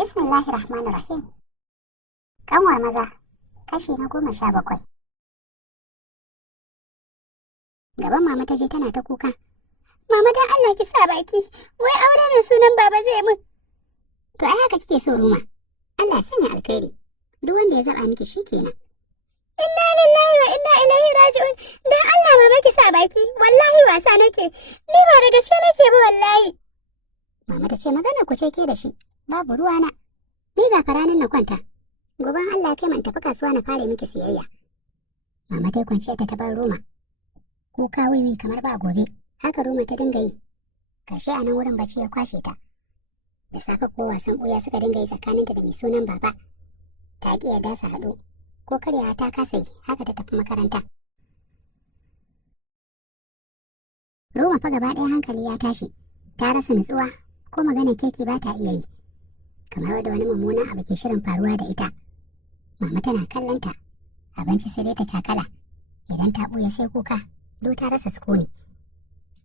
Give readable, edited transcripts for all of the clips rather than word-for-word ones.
Bismillahir Rahmanir Rahim. Ƙanwar maza, kashi na 17. Gaban mama ta je tana ta kuka. Mama dan Allah ki sa baki, wai aure mai sunan baba zai mun. To ai haka kike so Ruma. Allah ya sanya alkhairi. Duk wanda ya zaba miki shikenan. Inna lillahi wa inna ilaihi raji'un. Dan Allah mama ki sa baki, wallahi wasa nake. Ni ba da gaske nake ba wallahi. Mama ta ce magana ku ce ke da shi. Babu ruwana. Ni ga faranin na kwanta. Goban Allah kai man tafi kasuwa na fara miki siyayya. Mama ta kwance ta bar Ruma. Kuka wiwi kamar ba gobe. Haka Ruma ta dinga yi. Kashe a nan wurin bacci ya kwashe ta. Da safe ko wasan ɓuya suka dinga yi tsakaninta da mai sunan baba. Ta ƙi yarda su haɗu. Ko karyawa ta kasa yi, haka ta tafi makaranta. Ruma fa gaba ɗaya hankali ya tashi. Ta rasa nutsuwa ko magana keke ba ta iya yi. Kamar wadda wani mummunan abu ke shirin faruwa da ita. Mama tana kallonta. Abinci sai dai ta cakala. Idan ta ɓuya sai kuka. Do ta rasa sukuni.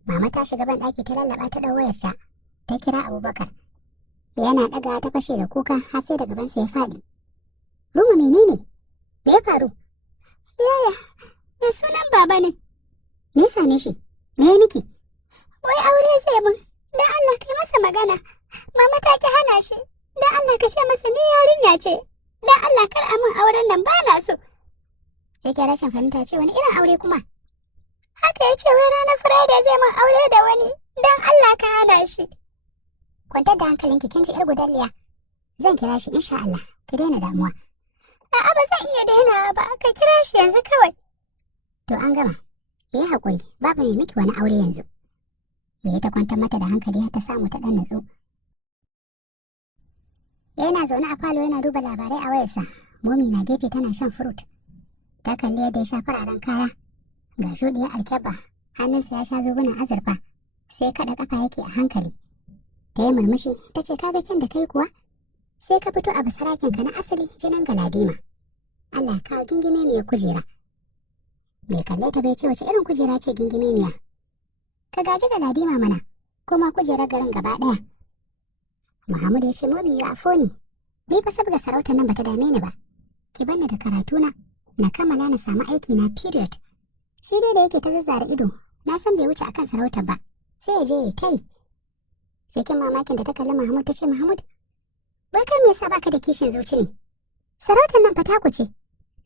Mama ta shiga ban ɗaki ta lallaba ta ɗau wayarta. Ta kira Abubakar. Yana ɗaga ta fashe da kuka har sai da gabansa ya faɗi. Ruma menene? Me ya faru? Yaya, me sunan baba ne? Me ya same shi? Me ya miki? Wai aure zai mun. Dan Allah kai masa magana. Mama ta ki hana shi. Dan Allah ka ce masa ni yarinya ce. Dan Allah kar a mun auren nan ba na so. Sai ke rashin fahimta ce wani irin aure kuma? Haka ya ce wai ranar Friday zai mun aure da wani. Dan Allah ka hana shi. Kwantar da hankalinki kin ji yar gudalliya. Zan kira shi insha Allah. Ki daina damuwa. A'a ba zan iya dainawa ba. Ka kira shi yanzu kawai. To an gama. Ki yi haƙuri. Babu mai miki wani aure yanzu. Ya ta kwantar mata da hankali har ta samu ta ɗan natsu. Yana zaune a falo yana duba labarai a wayarsa. Momi na gefe tana shan furut. Ta kalli yadda ya sha fararen kaya. Ga shuɗiyar alkyabba. Hannunsa ya sha zobunan azurfa. Sai kaɗa ƙafa yake a hankali. Ta yi murmushi ta ce ka ga kyan da kai kuwa? Sai ka fito a basarakenka na asali jinin galadima. Allah ya kawo gingime miya kujera. Bai kalle ta bai ce wace irin kujera ce gingime miya. Ka gaji galadima mana, kuma kujerar garin gaba ɗaya. Muhammad ya ce momi ya afo ni. Ni fa sabga sarauta nan bata dame ni ba. Ki banni da karatuna, na kammala na samu aiki na period. Shi dai da yake ta zazzara ido, na san bai wuce akan sarautar ba. Sai ya je ya kai. Cikin mamakin da ta kalli Mahmud ta ce Mahmud, wai kai me yasa baka da kishin zuci ne? Sarautar nan fata ku ce.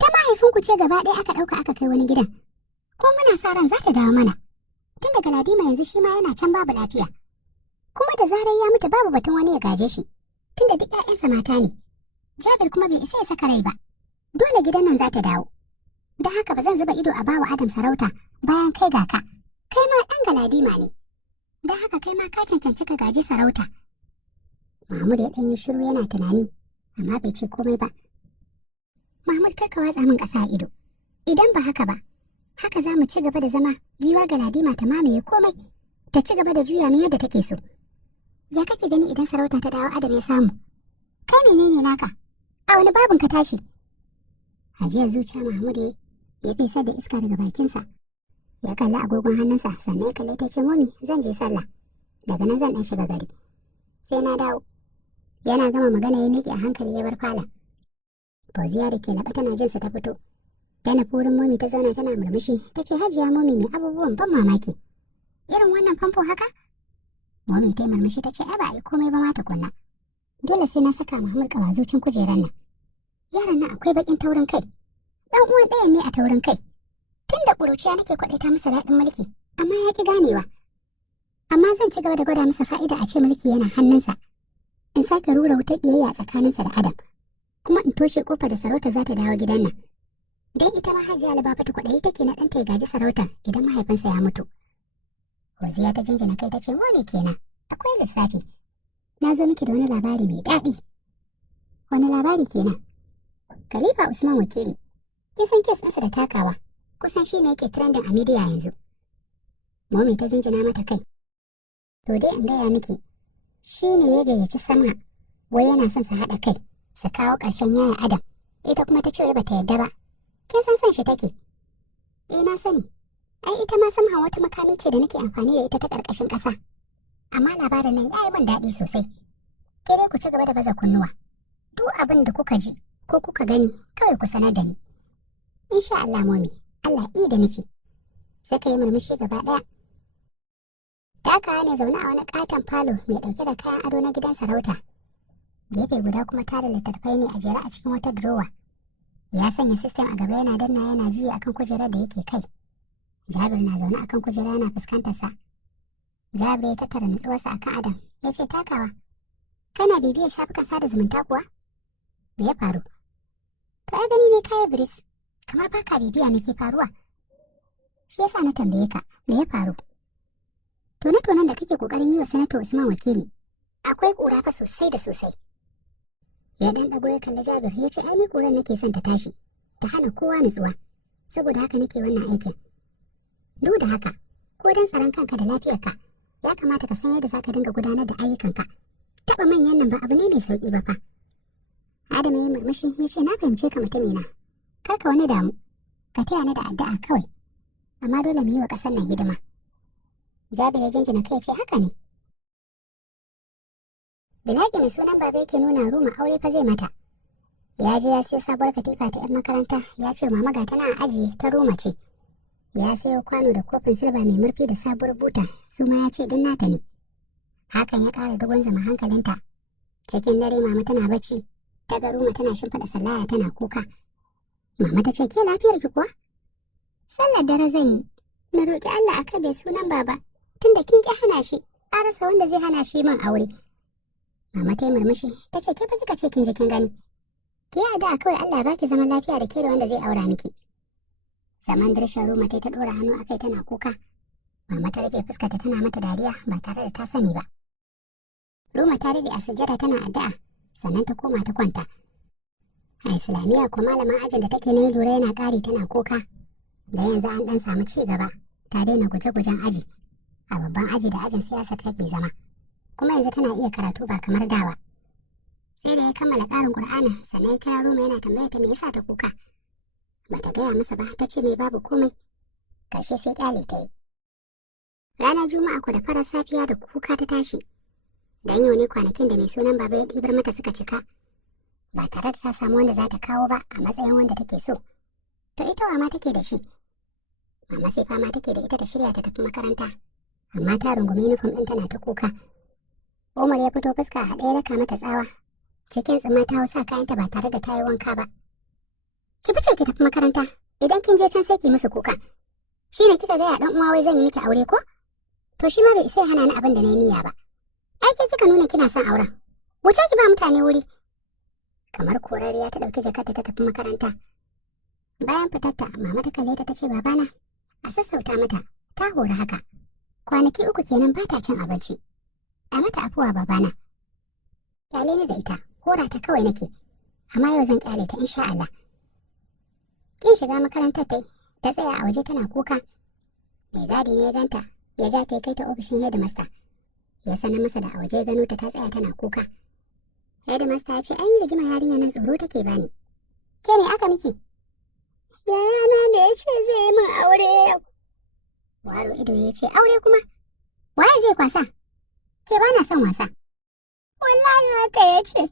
Ta mahaifinku ce gaba ɗaya aka ɗauka aka kai wani gidan. Ko muna sa ran za ta dawo mana. Tun daga Ladima yanzu shi ma yana can babu lafiya. Kuma da zarar ya mutu babu batun wani ya gaje shi. Tunda duk ƴaƴansa mata ne. Jabir kuma bai isa ya saka rai ba. Dole gidan nan za ta dawo. Don haka ba zan zuba ido a bawa Adam sarauta bayan kai ga ka. Kai ma ɗan Galadima ne. Don haka kai ma ka cancanci ka gaji sarauta. Mahmud ya ɗan yi shiru yana tunani, amma bai ce komai ba. Mahmud kar ka watsa min ƙasa a ido. Idan ba haka ba, haka za mu ci gaba da zama giwar Galadima ta mamaye komai, ta ci gaba da juya min yadda take so. Ya kake gani idan sarauta ta dawo Adam ya samu? Kai menene naka? A wani babin ka tashi? Hajiyar zuciya Mahmud ya fesa da iska daga bakinsa. Ya kalli agogon hannunsa sannan ya kalle ta ce momi zan je sallah. Daga nan zan ɗan shiga gari. Sai na dawo. Yana gama magana ya miƙe a hankali ya bar falon. Fauziya da ke laɓa tana jinsa ta fito. Ta nufi wurin momi ta zauna tana murmushi ta ce hajiya momi mai abubuwan ban mamaki. Irin wannan famfo haka? Momi ta yi murmushi ta ce ai ba a yi komai ba ma tukunna. Dole sai na saka Muhammad kawazucin kujerar nan. Yaran nan akwai baƙin taurin kai. Ɗan uwan ɗayan ne a taurin kai. Tun da ƙuruciya nake kwaɗaita masa daɗin mulki, amma ya ƙi ganewa. Amma zan ci gaba da gwada masa fa'ida a ce mulki yana hannunsa. In sake rura wutar ƙiyayya tsakaninsa da Adam. Kuma in toshe ƙofar da sarauta za ta dawo gidan nan. Dan ita ma Hajiya Libaba ta kwaɗayi take na ɗanta ya gaji sarautar idan mahaifinsa ya mutu. Waziya ta jinjina kai ta ce me kenan? Akwai lissafi. Na zo miki da wani labari mai daɗi. Wani labari kenan? Khalifa Usman wakili. Kin san kes ɗinsa da takawa. Kusan shi ne yake trending a media yanzu. Momi ta jinjina mata kai. To dai in gaya miki, shi ne ya gayyaci Samha, wai yana son su haɗa kai, su kawo ƙarshen yaya Adam. Ita kuma ta ce wai bata yarda ba. Kin san son shi take? Na sani. Ai ita ma Samha wata makami ce da nake amfani da ita ta ƙarƙashin ƙasa. Amma labarin nan ya yi min daɗi sosai. Ke dai ku ci gaba da baza kunnuwa. Duk abin da kuka ji ko kuka gani kawai ku sanar da ni. Insha Allah momi, Allah da nufi. Suka yi murmushi gaba ɗaya. Takawa ne zaune a wani katon falo mai ɗauke da kayan ado na gidan sarauta. Gefe guda kuma tare littattafai ne a jere a cikin wata durowa. Ya sanya sistem a gaba yana danna yana juya akan kujerar da yake kai. Jabir na zaune akan kujera yana fuskantar sa. Jabir ya tattara nutsuwarsa akan Adam ya ce Takawa, kana bibiyar shafukan sada zumunta kuwa? Me ya faru? To ai gani ne kayi Idris, kamar baka bibiya me ke faruwa. Shi yasa na tambaye ka, me ya faru? Tone-tonen da kake kokarin yi wa Sanato Usman wakili, akwai kura fa sosai da sosai. Ya dan dago ya kalli Jabir ya ce ai ni kuran nake son ta tashi, ta hana kowa nutsuwa, saboda haka nake wannan aikin. Duk da haka, ko dan tsaron kanka da lafiyarka, ya kamata ka san yadda zaka dinga gudanar da ayyukanka. Taɓa manyan nan ba abu ne mai sauƙi ba fa. Adam ya yi murmushi ya ce na fahimce ka mutumina. Kar ka wani damu, ka taya ni da addu'a kawai. Amma dole mu yi wa ƙasar nan hidima. Jabir ya jinjina kai ce haka ne. Bilaki mai sunan baba yake nuna Ruma aure fa zai mata. Ya je ya siyo sabuwar katifa ta 'yan makaranta ya ce mama ga tana a ajiye ta Ruma ce. Ya sayo kwano da kofin silba mai murfi da sabuwar buta su ma ya ce din nata ne. Hakan ya ƙara dogon zama hankalinta. Cikin dare mama tana bacci, ta ga Ruma tana shimfiɗa sallaya tana kuka. Mama ta ce ke lafiyar ki kuwa? Sallar dare zan yi. Na roƙi Allah a kabe sunan baba, tunda kin ki hana shi, an rasa wanda zai hana shi min aure. Mama ta yi murmushi, ta ce ke fa kika ce kin ji kin gani. Ki yi addu'a kawai Allah ya baki zaman lafiya da ke da wanda zai aura miki. Zaman dirshan Ruma ta ɗora hannu akai tana kuka. Mama ta rufe fuskarta tana mata dariya ba tare da ta sani ba. Ruma ta daɗe a sujjada tana addu'a, sannan ta koma ta kwanta. A Islamiyya ko malaman ajin da take na yi lura yana ƙari tana kuka. Da yanzu an ɗan samu ci gaba, ta daina guje-gujen aji. A babban aji da ajin siyasar take zama. Kuma yanzu tana iya karatu ba kamar dawa. Sai da ya kammala ƙarin Ƙur'anin, sannan ya kira Ruma yana tambaya ta me yasa ta kuka. Bata gaya masa ba, ta ce mai babu komai. Ƙarshe sai ƙyale ta yi. Ranar Juma'a ko da farar safiya da kuka ta tashi. Dan yau ne kwanakin da mai sunan baba ya ɗibar mata suka cika. Ba tare da ta samu wanda za ta kawo ba a matsayin wanda take so. To ita wa ma take da shi? Mama sai fama take da ita ta shirya ta tafi makaranta. Amma ta rungumi uniform ɗin tana ta kuka. Umar ya fito fuska a haɗe ya raka mata tsawa. Cikin tsima ta hausa kayanta ba tare da ta yi wanka ba. Ki fice ki tafi makaranta, idan kin je can sai ki musu kuka. Shi ne kika gaya ɗan uwa wai zan yi miki aure ko? To shi ma bai isa ya hana ni abin da na yi niyya ba. Ai ke kika nuna kina son auren. Wuce ki ba mutane wuri. Kamar korariya ta ɗauki jakarta ta tafi makaranta. Bayan fitarta, mama ta kalle ta ce babana, a sassauta mata, ta hori haka. Kwanaki 3 kenan ba ta cin abinci. A mata afuwa babana. Kyale ni da ita, hora ta kawai nake. Amma yau zan kyale ta insha Allah. Kin shiga makarantar ta tsaya a waje tana kuka. Mai gadi ne ya ganta, ya ja ta kai ta ofishin headmaster. Ya sanar masa da a waje gano ta tsaya tana kuka. Headmaster ya ce an yi rigima yarinya nan tsoro take bani. Ke me aka miki? Yayana da ya ce zai yi min aure yau. Waro ido ya ce aure kuma? Waye zai kwasa? Ke ba na son wasa. Wallahi haka ya ce.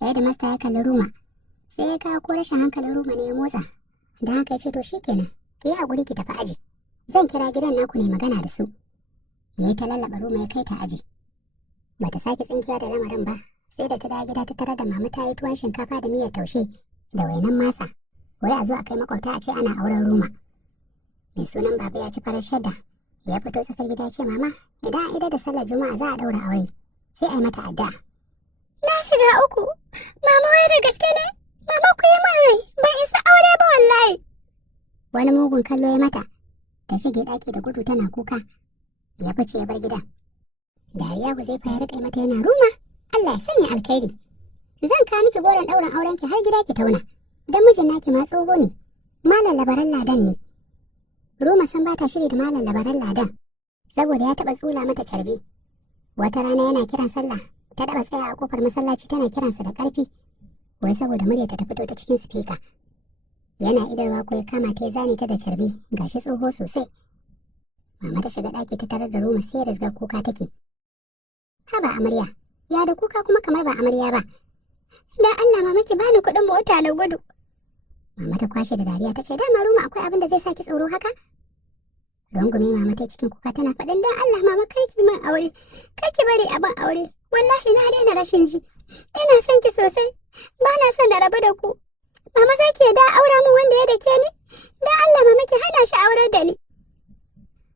Headmaster ya kalli Ruma. Sai ya kawo ko rashin hankalin Ruma ne ya motsa. Don haka ya ce to shikenan, ki yi haƙuri ki tafi aji. Zan kira gidan naku ne magana da su. Ya yi ta lallaɓa Ruma ya kai ta aji. Bata sake tsinkiya da lamarin ba, sai da ta dawo gida ta tarar da mama ta yi tuwon shinkafa da miyar taushe da wainan masa. Wai a zo a kai makwabta a ce ana auren Ruma. Mai sunan baba ya ci farar shadda. Ya fito tsakar gida ya ce mama, idan an idar da sallar juma'a za a ɗaura aure. Sai a yi mata addu'a. Na shiga uku. Mama wai da gaske ne? Mama ku yi min rai, ban isa aure ba wallahi. Wani mugun kallo ya mata. Ta shige ɗaki da gudu tana kuka. Ya fice ya bar gida. Dariya ku zai ya riƙe mata yana Ruma. Allah ya sanya alkhairi. Zan kawo miki goron ɗaurin aurenki har gida ki tauna. Dan mijin naki ma tsoho ne. Malam labaran ladan ne. Ruma san ba ta shiri da malam labaran ladan. Saboda ya taɓa tsula mata carbi. Wata rana yana kiran sallah. Ta taɓa tsaya a kofar masallaci tana kiransa da ƙarfi. Wai saboda muryarta ta fito ta cikin sifika. Yana idarwa ko ya kama ta ya zane ta da carbi, gashi tsoho sosai. Mama ta shiga ɗaki ta tarar da Ruma sai rizgar kuka take. Haba amarya, ya da kuka kuma kamar ba amarya ba. Dan Allah mama ki bani kuɗin mota na gudu. Mama ta kwashe da dariya ta ce dama Ruma akwai abin da zai saki tsoro haka? Rungume mama ta cikin kuka tana faɗin dan Allah mama kai ki min aure. Kai ki bari abin aure. Wallahi na daina rashin ji. Ina son ki sosai. Ba na son na rabu da ku. Mama za ki yarda aura min wanda ya dake ni? Dan Allah mama ki hana shi aurar da ni.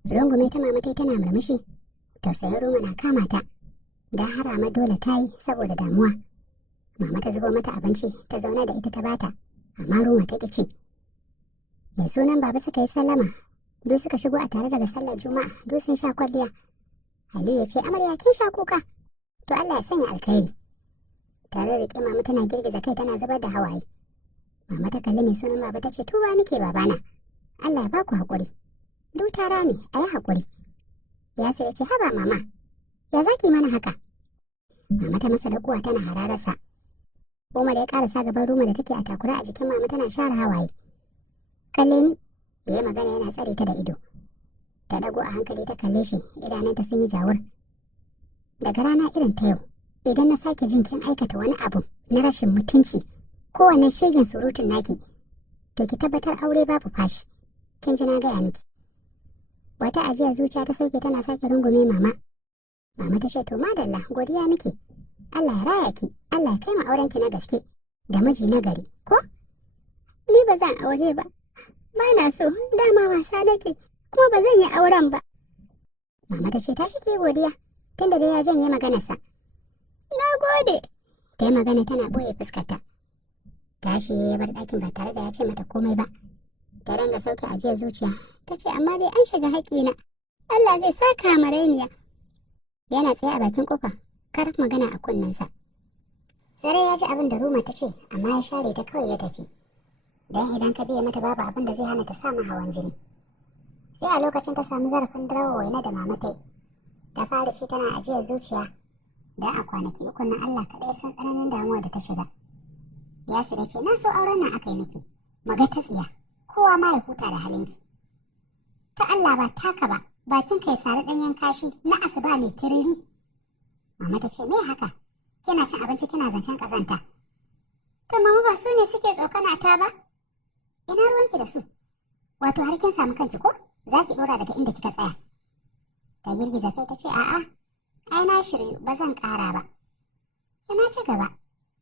Rungume ta mama tai tana murmushi. Tausayin Ruma na kama ta. Dan harama dole ta yi saboda damuwa. Mama ta zubo mata abinci ta zauna da ita ta bata. Amma Ruma ta ƙi ci. Mai sunan baba suka yi sallama. Duk suka shigo a tare daga sallar Juma'a. Duk sun sha kwalliya. Aliyu ya ce amarya kin sha kuka. To Allah ya sanya alkhairi. Tare da mama tana girgiza kai tana zubar da hawaye. Mama ta kalli mai sunan baba ta ce tuba nake babana. Allah ya baku haƙuri. Duk tara ne a yi haƙuri. Yasir ya ce haba mama. Ya zaki mana haka? Mama ta masa dakuwa tana hararsa. Umar ya karasa gaban Ruma da take a takura a jikin mama tana share hawaye. Kalle ni, ya yi magana yana tsare ta da ido. Ta dago a hankali ta kalle shi, idanunta sun yi jawur. Daga rana irin ta yau, idan na sake jin kin aikata wani abu na rashin mutunci ko wannan shegen surutun naki, to ki tabbatar aure babu fashi. Kin ji na gaya miki. Wata ajiya zuciya ta sauke tana sake rungume mama. Mama ta ce to madalla godiya miki. Allah ya raya ki, Allah ya kai ma auren ki na gaske da miji na gari, ko? Ni ba zan aure ba. Ba na so, dama wasa nake, kuma ba zan yi auren ba. Mama ta ce ta shi ke godiya, tunda dai ya janye maganarsa. Na gode. Ta yi magana tana boye fuskarta. Tashi ya bar ɗakin ba tare da ya ce mata komai ba. Ta danga sauke ajiyar zuciya, ta ce amma dai an shiga haƙƙina. Allah zai saka ma rainiya. Yana tsaye a bakin kofa, kar magana a kunnensa. Sare ya ji abin da Ruma ta ce, amma ya share ta kawai ya tafi. Dan idan ka biya mata babu abin da zai hana ta samun hawan jini. Sai a lokacin ta samu zarafin darawa waina da mama ta fara ci tana ajiyar zuciya. Dan a kwanaki uku na Allah kaɗai san tsananin damuwa da ta shiga. Yasir ya ce na so auren nan aka yi miki. Maga ta tsiya, kowa ma ya huta da halinki. Ta Allah ba taka ba, bakin kai sari ɗanyen kashi na asuba mai tiriri. Mama ta ce me haka? Kina cin abinci kina zancen kazanta. To mama ba su ne suke tsokana ta ba? Ina ruwanki da su? Wato har kin samu kanki ko? Za ki ɗora daga inda kika tsaya. Ta girgiza kai ta ce a'a, ai na shiryu ba zan ƙara ba. Ki ma ci gaba.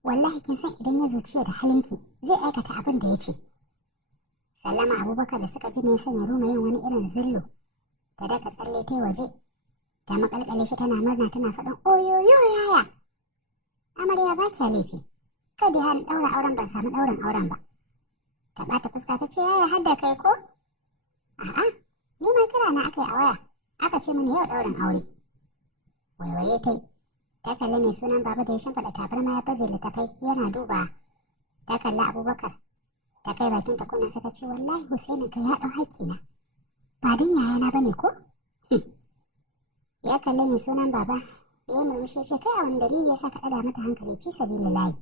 Wallahi kin san idan ya zuciya da halinki zai aikata abin da ya ce. Sallama Abubakar da suka ji ne sanya Ruma yin wani irin zillo. Ta daka tsalle ta waje. Ta makalkale shi tana murna tana faɗin oyoyo yaya. Amarya ba kya laifi. Kada ya ɗaura auren ban samu ɗaurin auren ba. Ta ɓata fuska ta ce yaya hadda kai ko? A'a, ni ma kira na aka yi a waya. Aka ce mini yau ɗaurin aure. Waiwaye ta kalli mai sunan baba da ya shimfiɗa tabarma ya baje littafai yana duba. Ta kalli Abubakar. Ta kai bakin ta kunnensa ta ce wallahi Husaini ka ya ɗau haƙƙina. Ba don yayana ba ne ko? Ya kalli mai sunan baba. Ya murmushi ya ce kai a wani dalili ya sa ka ɗaga mata hankali fi sabilillahi.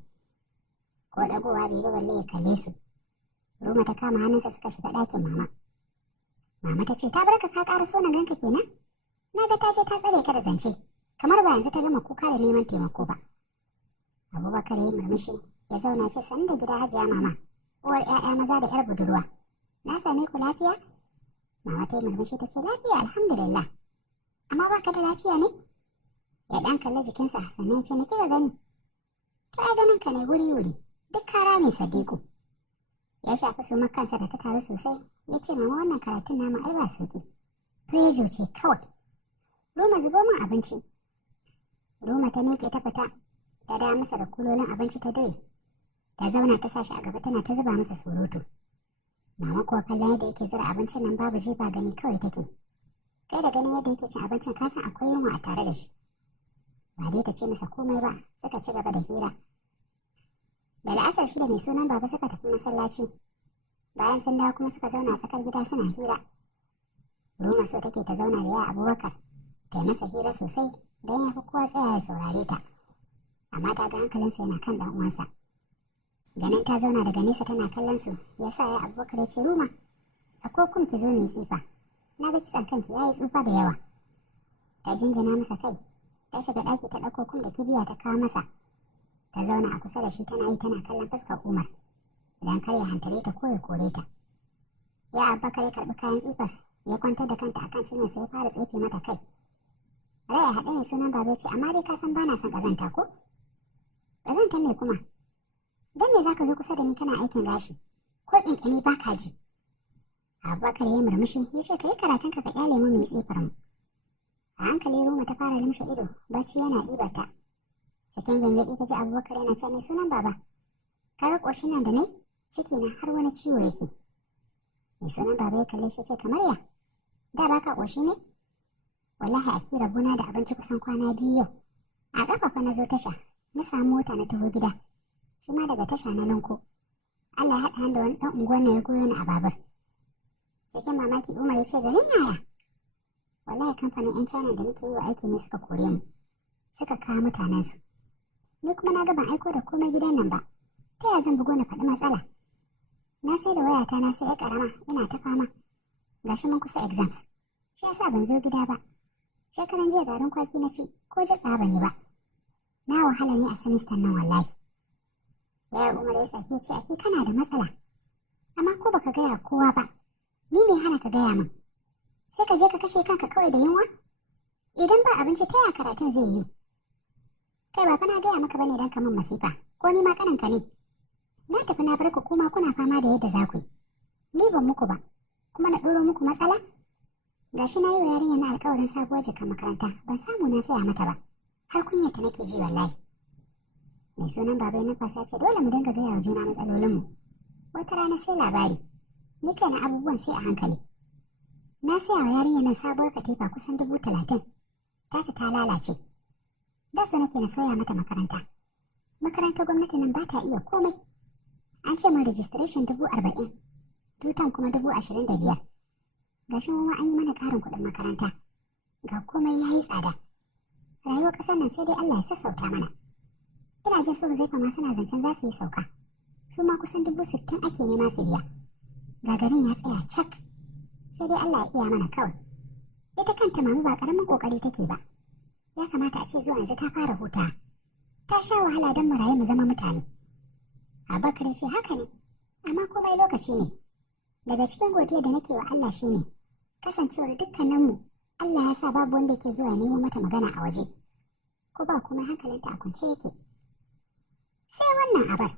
Ko ɗagowa bai ba balle ya kalle su. Ruma ta kama hannunsa suka shiga ɗakin mama. Mama ta ce ta barka ka ƙara so na ganka kenan? Na ga ta je ta tsare ka da zance. Kamar ba yanzu ta gama kuka da neman taimako ba. Abubakar ya yi murmushi ya zauna ce sanin da gida hajiya mama. Uwar 'ya'ya maza da 'yar budurwa. Na same ku lafiya? Mama ta yi murmushi ta ce lafiya alhamdulillah. Amma ba ka da lafiya ne? Ya ɗan kalli jikinsa sannan ya ce me kika gani? To ai ganin ka ne wuri-wuri. Duk kara mai Sadiku. Ya shafi su kansa da ta taru sosai. Ya ce mama wannan karatun namu ai ba sauki. Prejo ce kawai. Roma zubo min abinci. Roma ta miƙe ta fita. Ta da masa da kulolin abinci ta dire. Ta zauna ta sa shi a gaba tana ta zuba masa surutu. Mama kuwa kallon yadda yake zira abincin nan babu ji ba gani kawai take. Kai da ganin yadda yake cin abincin ka san akwai yunwa a tare da shi. Ba dai ta ce masa komai ba suka ci gaba da hira. Da la'asar shi da mai sunan baba suka tafi masallaci. Bayan sun dawo kuma suka zauna a tsakar gida suna hira. Roma so take ta zauna da ya Abubakar. Ta yi masa hira sosai don ya fi kowa tsaya ya saurare ta. Amma ta ga hankalinsa yana kan ɗan uwansa. Ganin ta zauna daga nesa tana kallon su ya sa ya Abubakar ya ce Ruma, ko kum ki zo mai tsifa. Na ga kitsan kanki ya yi tsufa da yawa. Ta jinjina masa kai. Ta shiga ɗaki ta ɗauko kum da kibiya ta kawo masa. Ta zauna a kusa da shi tana yi tana kallon fuskar Umar. Idan kar ya hantare ta ko ya kore ta. Ya Abubakar ya karɓi kayan tsifar ya kwantar da kanta akan cinyarsa ya fara tsefe mata kai. Rai ya haɗe mai sunan baba ce amma dai ka san bana son ƙazanta ko? Ƙazanta me kuma? Dan me zaka zo kusa da ni kana aikin gashi? Ko ƙinƙimi ba ka ji? Abubakar ya murmushi ya ce ka yi karatunka ka ƙyale mu mai tsifar mu. A hankali Ruma ta fara limshe ido bacci yana ɗiba ta. Cikin gyangyaɗi ta ji Abubakar yana ce mai sunan baba. Kaga ƙoshin nan da nai? Ciki na har wani ciwo yake. Mai sunan baba ya kalle shi ce kamar ya? Da baka ƙoshi ne? Wallahi Akira buna da abinci kusan kwana 2 yau. A ƙafa fa na zo tasha, na samu mota na taho gida. Shi ma daga tasha na ninko. Allah ya haɗa da wani ɗan unguwar na ya goyo ni a babur. Cikin mamaki Umar ya ce garin yaya? Wallahi kamfanin 'yan China da muke yi wa aiki ne suka kore mu. Suka kawo mutanensu. Ni kuma na ga ban aiko da komai gidan nan ba. Ta yaya zan bugo na faɗi matsala? Na sai da wayata na sai ya ƙarama ina ta fama. Gashi mun kusa exams. Shi yasa ban zo gida ba. Shekaran jiya garin kwaki na ci ko jiƙa ban yi ba. Na wahala ne a semester nan wallahi. Yaya Umar ya sake ce ake kana da matsala. Amma ko baka gaya kowa ba. Ni me hana ka gaya min? Sai ka je ka kashe kanka kawai da yunwa? Idan ba abinci ta yaya karatun zai yi? Kai ba fa na gaya maka bane dan ka min masifa. Ko ni ma kananka ne? Na tafi na bar ku kuma kuna fama da yadda za ku yi. Ni ban muku ba. Kuma na ɗoro muku matsala? Gashi na yi wa yarinya na alƙawarin sabuwar jikan makaranta ban samu na saya mata ba. Har kunyata nake ji wallahi. Mai sunan baba ya nufasa ce dole mu dinga gaya wa juna matsalolinmu. Wata rana sai labari. Ni kaina abubuwan sai a hankali. Na saya wa yarinya nan sabuwar katifa kusan 30,000. Tata ta lalace. Da so nake na sauya mata makaranta. Makarantar gwamnati nan ba ta iya komai. An ce min registration 40,000. Dutan kuma 25,000. Gashi mu ma an yi mana ƙarin kuɗin makaranta. Ga komai ya yi tsada. Rayuwar ƙasar nan sai dai Allah ya sassauta mana. Ina jin su zai fama suna zancen za su yi sauka. Su ma kusan 60,000 ake nema su biya. Gagarin ya tsaya cak. Sai dai Allah ya iya mana kawai. Ita kanta mamu ba ƙaramin ƙoƙari take ba. Ya kamata a ce zuwa yanzu ta fara hutawa. Ta sha wahala don mu rayu mu zama mutane. Abubakar ya ce haka ne, amma komai lokaci ne. Daga cikin godiya da nake wa Allah shine kasancewar dukkaninmu Allah ya sa babu wanda ke zuwa nemo mata magana a waje. Ko ba kuma hankalinta a kwance yake. Sai wannan abar.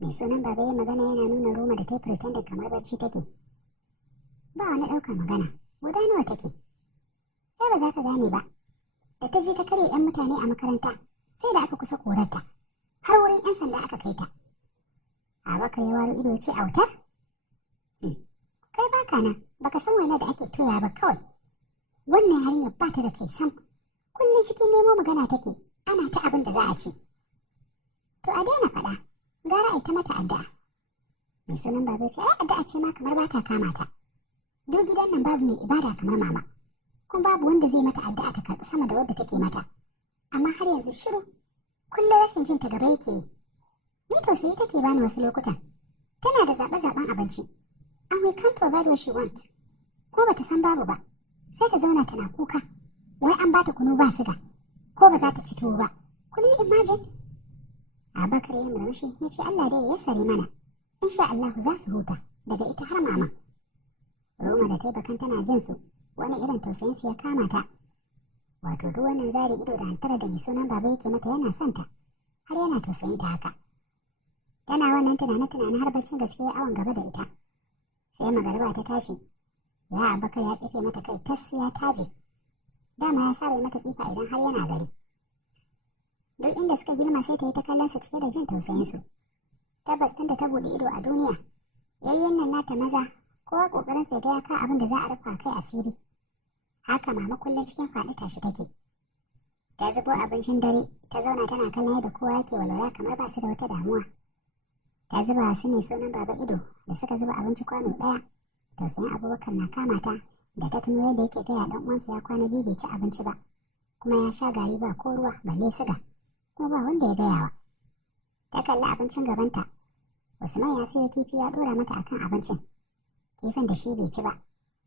Mai sunan baba ya magana yana nuna Roma da ta yi pretending kamar bacci take. Ba wani ɗaukar magana, guda nawa take. Sai ba za ka gane ba. Da ta je ta karya 'yan mutane a makaranta sai da aka kusa korarta. Har wurin 'yan sanda aka kai ta. Abubakar ya waro ido ya ce autar? Kai baka nan, baka san waina da ake toya ba kawai. Wannan yarinyar ba ta da kai sam. Kullum cikin nemo magana take, ana ta abin da za a ci. To a daina faɗa, gara a yi ta mata addu'a. Mai sunan baba ce, ai addu'a ce ma kamar ba ta kama ta. Duk gidan nan babu mai ibada kamar mama. Kuma babu wanda zai mata addu'a ta karɓi sama da wadda take mata. Amma har yanzu shiru, kullum rashin jin ta gaba yake yi. Ni tausayi take bani wasu lokutan. Tana da zaɓe-zaɓen abinci. And we can't provide what she wants. Ko bata san babu ba. Sai ta zauna tana kuka. Wai an bata kunu ba siga. Ko ba za ta ci tuwo ba. Could you imagine? Abubakar ya murmushi ya ce Allah dai ya yassare mana. Insha Allah za su huta daga ita har mama. Roma da ta yi bakan tana jin su. Wani irin tausayin su ya kama ta. Wato duk wannan zari ido da hantara da mai sunan baba yake mata yana son ta. Har yana tausayin ta haka. Tana wannan tunane-tunane har baccin gaske ya awon gaba da ita. Sai magariba ta tashi. Ya Abubakar ya tsefe mata kai tas ya taje. Dama ya saba mata tsifa idan har yana gari. Duk inda suka girma sai ta yi ta kallon sa cike da jin tausayin su. Tabbas tun da ta bude ido a duniya. Yayyen nan nata maza kowa kokarin sa ga ya ka abin da za a rufa kai asiri. Haka mama kullum cikin faɗi tashi take. Ta zubo abincin dare ta zauna tana kallon yadda kowa yake walwala kamar ba su da wata damuwa. Ta zuba su ne sunan baba ido da suka zuba abinci kwano ɗaya. Tausayin Abubakar na kama ta da ta tuno yadda yake gaya ɗan uwansa ya kwana biyu bai ci abinci ba. Kuma ya sha gari ba ko ruwa balle siga. Kuma ba wanda ya gayawa. Ta kalli abincin gabanta. Usman ya siyo kifi ya ɗora mata akan abincin. Kifin da shi bai ci ba.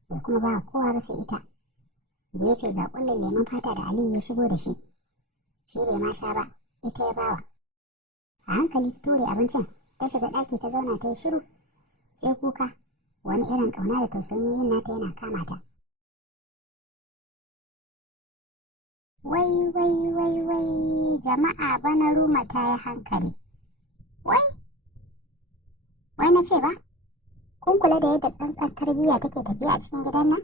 Bai kuma ba kowa ba sai ita. Gefe ga ƙullin lemon fata da Aliyu ya shigo da shi. shi bai ma sha ba, ita ya bawa. A hankali ta ture abincin, ta shiga ɗaki ta zauna ta yi shiru, sai kuka, wani irin ƙauna da tausayin yin nata yana kama ta. Wai, wai, wai, wai, jama'a bana Ruma ta yi hankali. Wai na ce ba, kun kula da yadda tsantsar tarbiyya take tafiya a cikin gidan nan?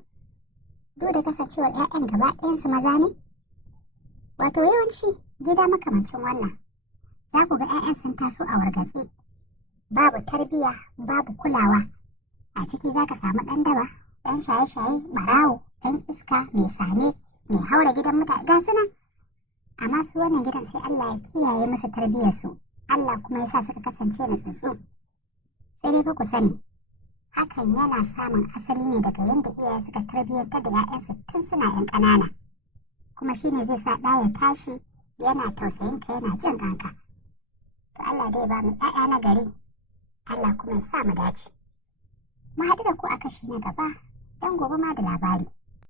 Duk da kasancewar 'ya'yan gaba ɗayansu maza ne? Wato yawanci gida makamancin wannan, za ku ga 'ya'yan sun taso a wargatse, babu tarbiyya, babu kulawa. A ciki za ka samu ɗan daba, ɗan shaye-shaye, ɓarawo, ɗan iska, mai sane, mai haura gidan mutane, ga su nan. Amma su wannan gidan sai Allah ya kiyaye musu tarbiyyarsu, Allah kuma ya sa suka kasance natsatsu. Sai dai fa ku sani, hakan yana samun asali ne daga yadda iyaye suka tarbiyyantar da 'ya'yansu tun suna 'yan ƙanana. Kuma shi ne zai sa ɗa ya tashi yana tausayin ka, yana jin ƙanka. To Allah dai ba mu 'ya'ya na gari, Allah kuma ya sa mu dace. Mu haɗu da ku a kashi na gaba, don gobe ma da labari.